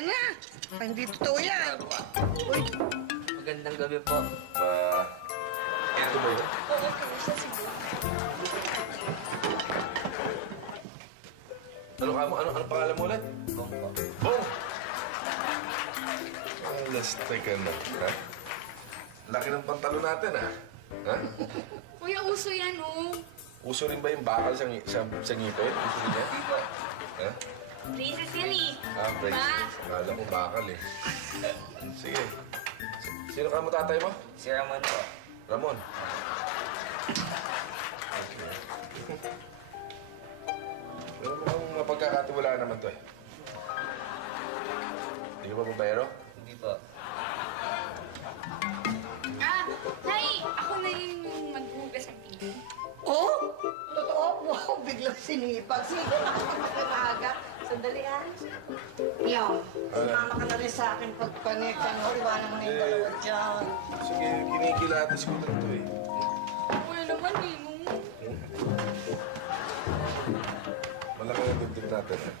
Ayan na. Hindi totoo yan. Uy, Magandang gabi po. Ito ba yun? Oo, po, siya siguro. Ano pangalan mo ulit? Bong po. Bong! Let's take a look, ha? Laki ng pantalon natin, ha? Ha? Kuya, uso yan, oh. Uso rin ba yung bakal sa ngipin? Uso rin yan? Ha? Braces yan, eh. Braces. Akala ko bakal, eh. Sige. Sino ka mo tatay mo? Si Ramon po. Ramon. Pero mukhang mapagkakatiwalaan naman to, eh. Hindi ka ba babayero? Hindi po. Nay, ako na yung maghugas ng pinto. oh? Totoo? Wow, biglang sinipag. Sige, nakapagmamaga. Sandali, ah. Yo, sumama ka na rin sa akin pag-connect. Ano, iwanan mo na yung dalawa dyan. Sige, kinikilatis ko lang to, eh. Kuya naman, eh, mo. Malaki ang dibdib natin, eh.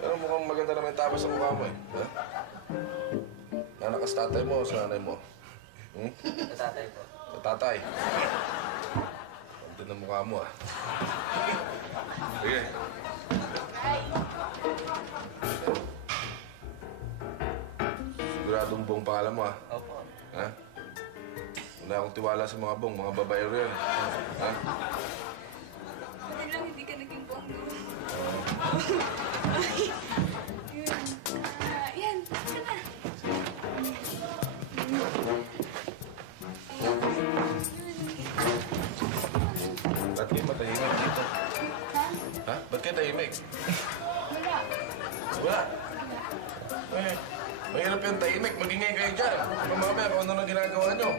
Pero mukhang maganda naman yung tapos sa mukha mo, eh. Ha? Anak ka sa tatay mo o sa nanay mo? Sa tatay po. Sa tatay. Ganda ng mukha mo, ah. Sige. Siguradong buong pangalan mo, ah. Opo. Ha? Wala akong tiwala sa mga bong, mga babaero yan. Ha? Hindi lang, hindi ka naging bonggo. Yan, sige na. Ba't kayo matahimik dito? Ha? Ba't kayo tahimik? Wala. Wala. Eh, mahirap yung tahimik. Magingay kayo dyan. Mamamaya kung ano nang ginagawa nyo.